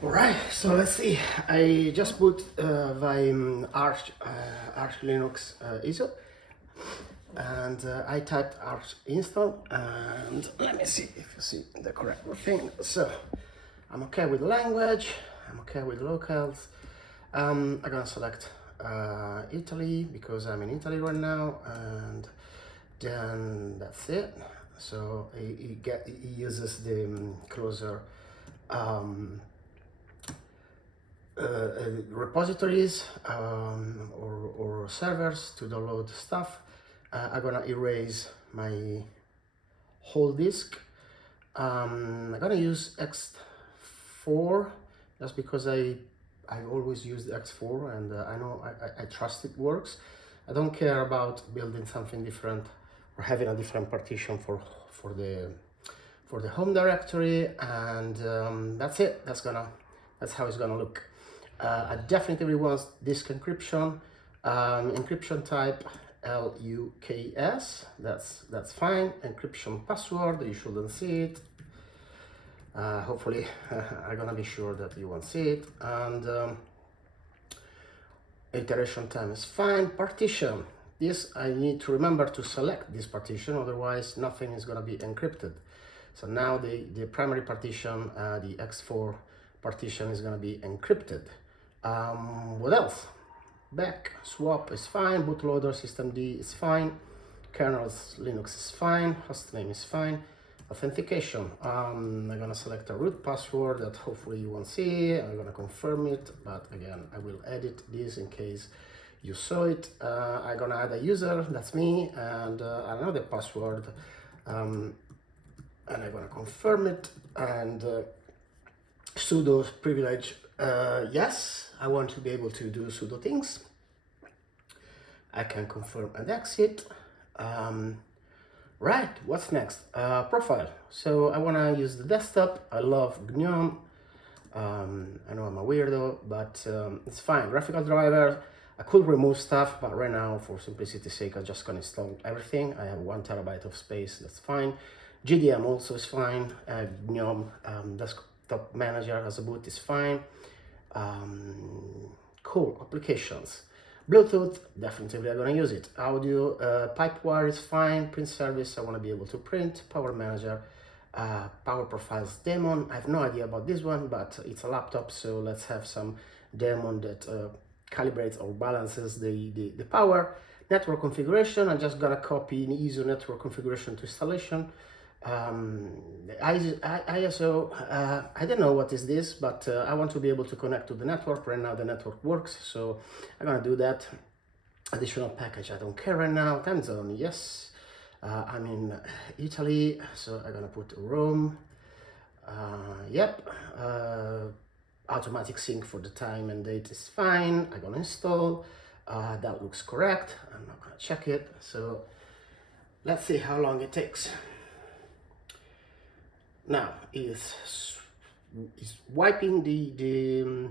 All right, so let's see. I just put ArchLinux ISO, and I typed archinstall, and let me see if you see the correct thing. So I'm okay with language, I'm okay with locales. I'm gonna select Italy because I'm in Italy right now, and then that's it. So it uses the closer um, repositories or servers to download stuff. I'm gonna erase my whole disk. I'm gonna use X4 just because I always used X4, and I know I trust it works. I don't care about building something different or having a different partition for the for the home directory, and that's it. That's how it's gonna look. I definitely want disk encryption. Encryption type LUKS. That's fine. Encryption password. You shouldn't see it. Hopefully, I'm gonna be sure that you won't see it. And iteration time is fine. Partition. This I need to remember to select this partition, otherwise nothing is gonna be encrypted. So now the primary partition, the X4 partition, is gonna be encrypted. What else? Back swap is fine. Bootloader systemd is fine. Kernel's Linux is fine. Hostname is fine. Authentication. I'm gonna select a root password that hopefully you won't see. I'm gonna confirm it, but again, I will edit this in case you saw it. I'm gonna add a user, that's me, and another password, and I'm gonna confirm it. And sudo privilege, yes, I want to be able to do sudo things. I can confirm and exit. Right, what's next? Profile. So I want to use the desktop. I love GNOME. I know I'm a weirdo, but it's fine. Graphical driver. I could remove stuff, but right now, for simplicity's sake, I'm just gonna install everything. I have 1 terabyte of space. That's fine. GDM also is fine. GNOME desktop manager as a boot is fine. Cool. Applications. Bluetooth, definitely I'm gonna use it. Audio, Pipewire is fine. Print service, I wanna be able to print. Power manager, power profiles daemon. I have no idea about this one, but it's a laptop, so let's have some daemon that calibrates or balances the power. Network configuration, I'm just gonna copy an ISO network configuration to installation. ISO, I don't know what is this, but I want to be able to connect to the network. Right now the network works, so I'm gonna do that. Additional package, I don't care right now. Time zone, yes. I'm in Italy, so I'm gonna put Rome. Yep. Automatic sync for the time and date is fine. I'm gonna install. That looks correct. I'm not gonna check it, so let's see how long it takes. Now is wiping the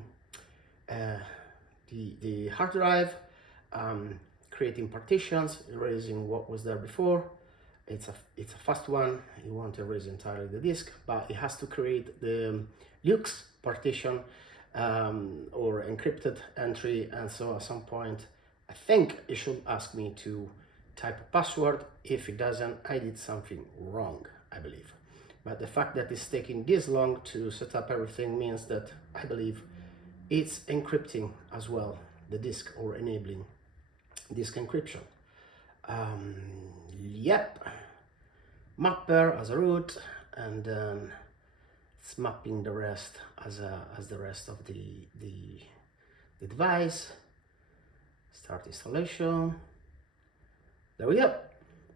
hard drive, creating partitions, erasing what was there before. It's a fast one. You want to erase entirely the disk, but it has to create the LUKS partition or encrypted entry, and so at some point I think it should ask me to type a password. If it doesn't, I did something wrong, I believe. But the fact that it's taking this long to set up everything means that I believe it's encrypting as well the disk, or enabling disk encryption. Yep, mapper as a root, and then it's mapping the rest as the rest of the device. Start installation. There we go.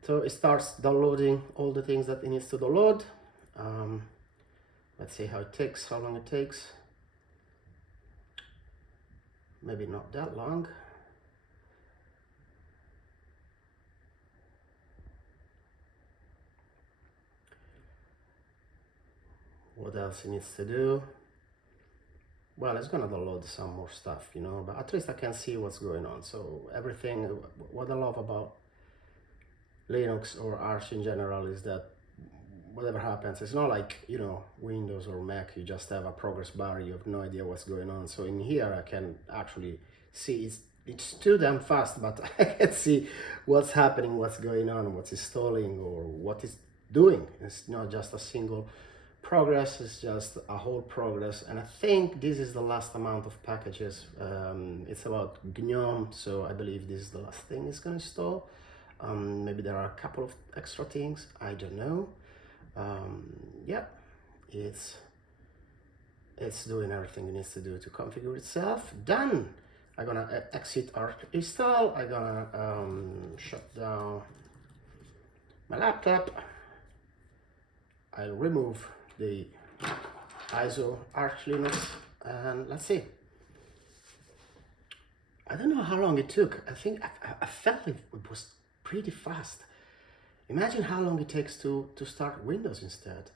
So it starts downloading all the things that it needs to download. Let's see how long it takes. Maybe not that long. What else it needs to do? Well, it's gonna download some more stuff, you know, but at least I can see what's going on. So everything, what I love about Linux or Arch in general is that whatever happens, it's not like, you know, Windows or Mac, you just have a progress bar, you have no idea what's going on. So in here I can actually see it's too damn fast, but I can see what's happening, what's going on, what's installing, or what it's doing. It's not just a single progress, it's just a whole progress. And I think this is the last amount of packages. It's about GNOME, so I believe this is the last thing it's going to install. Maybe there are a couple of extra things, I don't know. Yeah, it's doing everything it needs to do to configure itself. Done. I'm gonna exit archinstall. I'm gonna shut down my laptop. I'll remove the ISO ArchLinux, and let's see. I don't know how long it took. I think I felt it was pretty fast. Imagine how long it takes to start Windows instead.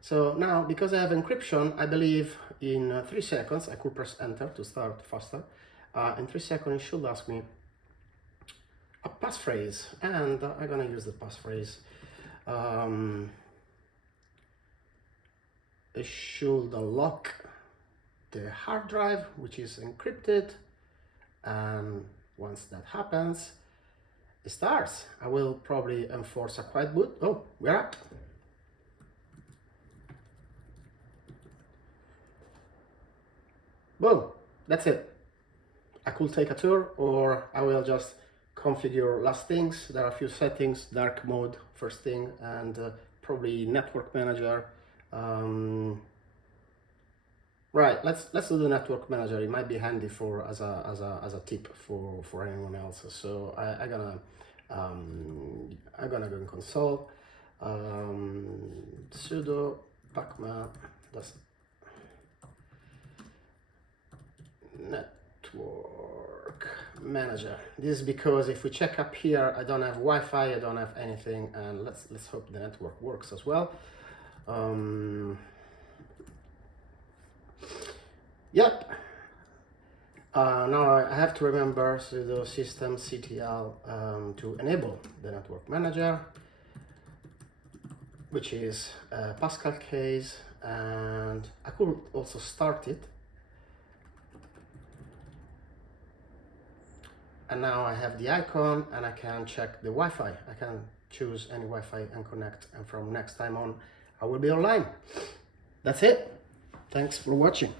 So now, because I have encryption, I believe in 3 seconds, I could press enter to start faster. In 3 seconds, it should ask me a passphrase, and I'm gonna use the passphrase. It should unlock the hard drive, which is encrypted, and once that happens, it starts. I will probably enforce a quiet boot. Oh, we're up. Boom, that's it. I could take a tour, or I will just configure last things. There are a few settings: dark mode first thing, and probably network manager. Right, let's do the network manager. It might be handy for as a tip for anyone else. So I'm gonna go in console, sudo pacman, that's network manager. This is because if we check up here, I don't have Wi-Fi, I don't have anything, and let's hope the network works as well. Yep. Now I have to remember sudo systemctl to enable the network manager, which is a Pascal case, and I could also start it. And now I have the icon, and I can check the Wi-Fi. I can choose any Wi-Fi and connect, and from next time on, I will be online. That's it. Thanks for watching.